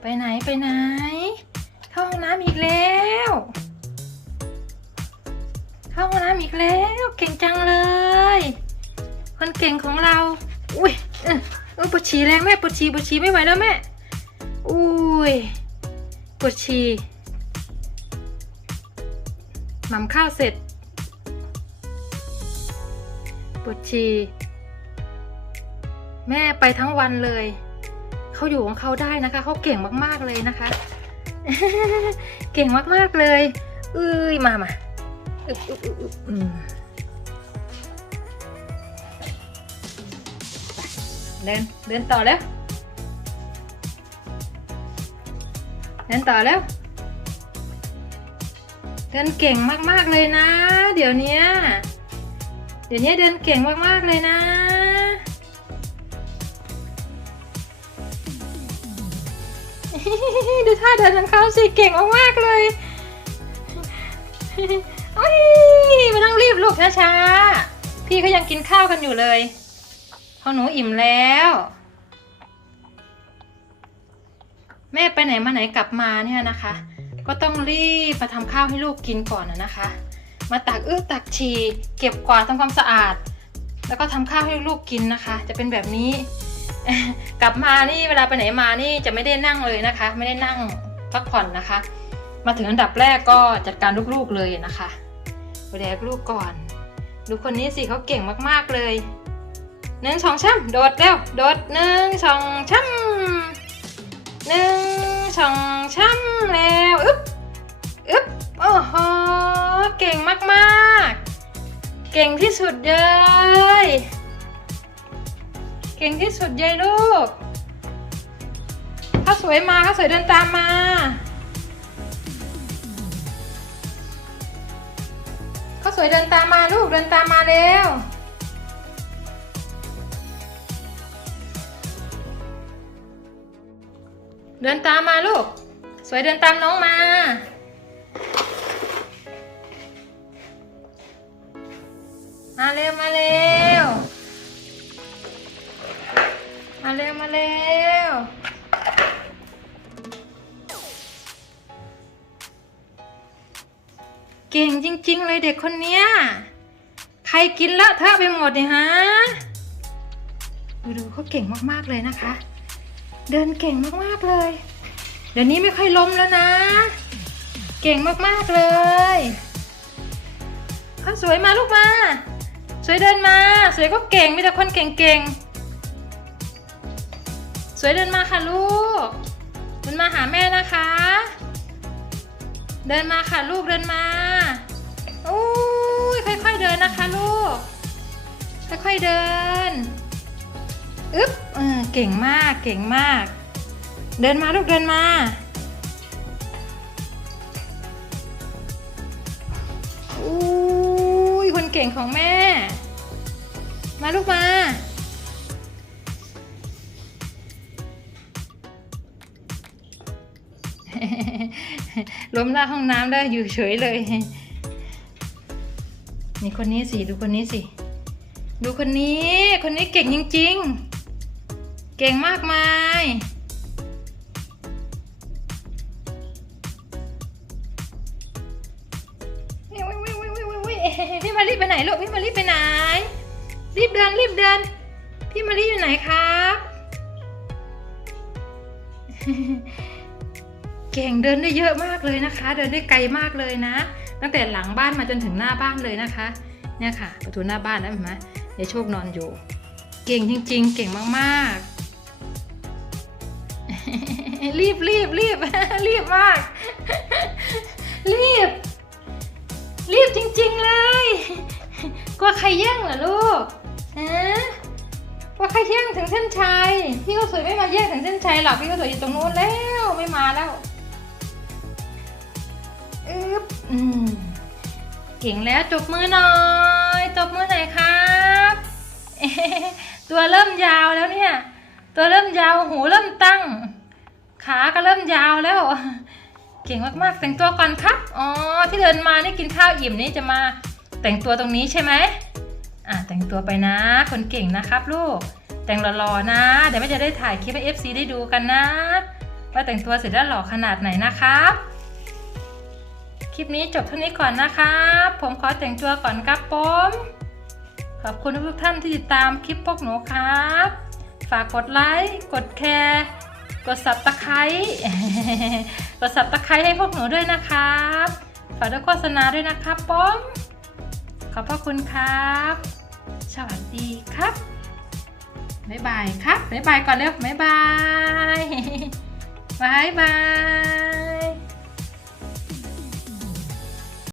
ไปไหนเข้าห้องน้ำอีกแล้วเข้าห้องน้ำอีกแล้วเก่งจังเลยคนเก่งของเราอุ้ยปวดฉี่แรงแม่ปวดฉี่ไม่ไหวแล้วแม่อุ้ยปวดฉี่หม่ำข้าวเสร็จปวดฉี่แม่ไปทั้งวันเลยเขาอยู่ของเขาได้นะคะเขาเก่งมากๆเลยนะคะ เก่งมากๆเลยมาเดินต่อแล้วเดินเก่งมากๆเลยนะเดี๋ยวนี้เดินเก่งมากๆเลยนะดูท่าเดินของเขาสิเก่งมากๆเลยไม่ต้องรีบลูกช้าๆพี่เขายังกินข้าวกันอยู่เลยพอหนูอิ่มแล้วแม่ไปไหนมาไหนกลับมาเนี่ยนะคะก็ต้องรีบมาทำข้าวให้ลูกกินก่อนนะคะมาตักฉี่เก็บกวาดทำความสะอาดแล้วก็ทำข้าวให้ลูกกินนะคะจะเป็นแบบนี้ กลับมานี่เวลาไปไหนมานี่จะไม่ได้นั่งเลยนะคะไม่ได้นั่งพักผ่อนนะคะมาถึงอันดับแรกก็จัดการลูกๆเลยนะคะดูแลลูกก่อนดูคนนี้สิเขาเก่งมากๆเลย1 2 ช่ำโดดเร็วโดด1 2 ช่ำ1 2 ช่ำแล้วโอ้โหเก่งมากๆเก่งที่สุดเลยเก่งที่สุดเลยลูกข้าวสวยเดินตามมาข้าวสวยเดินตามมาลูกเดินตามมาเร็วเดินตามมาลูกสวยเดินตามน้องมาเร็วมาเร็วเก่งจริงๆเลยเด็กคนเนี้ยใครกินละเทอะไปหมดเนี่ยฮะดูเขาเก่งมากๆเลยนะคะเดินเก่งมากๆเลยเดี๋ยวนี้ไม่ค่อยล้มแล้วนะเก่งมากๆเลยสวยมาลูกมาสวยเดินมาสวยก็เก่งมีแต่คนเก่งสวยเดินมาค่ะลูกเดินมาหาแม่นะคะเดินมาค่ะลูกเดินมาค่อยๆเดินนะคะลูกค่อยๆเดินเก่งมากเดินมาลูกเดินมาคนเก่งของแม่มาลูกมาล้มหน้าห้องน้ำได้อยู่เฉยเลยนี่คนนี้สิดูคนนี้สิดูคนนี้เก่งจริงๆเก่งมากมายพี่มารีไปไหนลูกพี่มารีไปไหนรีบเดินพี่มารีอยู่ไหนครับเก่งเดินได้เยอะมากเลยนะคะเดินได้ไกลมากเลยนะตั้งแต่หลังบ้านมาจนถึงหน้าบ้านเลยนะคะเนี่ยค่ะประตูหน้าบ้านนะเห็นไหมยายโชคนอนอยู่เก่งจริงๆเก่งมากๆรีบมากรีบจริงๆเลยกลัวใครแย่งเหรอลูกกลัวใครแย่งถึงเส้นชัยพี่ก็สวยไม่มาแย่งถึงเส้นชัยหรอกพี่ก็สวยอยู่ตรงนู้นแล้วไม่มาแล้วเก่งแล้วจบมือหน่อยครับตัวเริ่มยาวแล้วเนี่ยตัวเริ่มยาวหูเริ่มตั้งขาก็เริ่มยาวแล้วเก่งมากๆแต่งตัวก่อนครับที่เดินมานี่กินข้าวอิ่มนี่จะมาแต่งตัวตรงนี้ใช่ไหมแต่งตัวไปนะคนเก่งนะครับลูกแต่งหล่อๆนะเดี๋ยวแม่จะได้ถ่ายคลิปให้ FC ได้ดูกันนะ ว่าแต่งตัวเสร็จแล้วหล่อขนาดไหนนะครับคลิปนี้จบเท่านี้ก่อนนะครับผมขอแต่งตัวก่อนครับผมขอบคุณทุกท่านที่ติดตามคลิปพวกหนูครับฝากกดไลค์กดแชร์กด Subscribe กด Subscribe ให้พวกหนูด้วยนะครับฝากด้วยโฆษณาด้วยนะครับผมขอบพระคุณครับสวัสดีครับบ๊ายบายครับบ๊ายบายก่อนเร็วบ๊ายบายบ๊ายบาย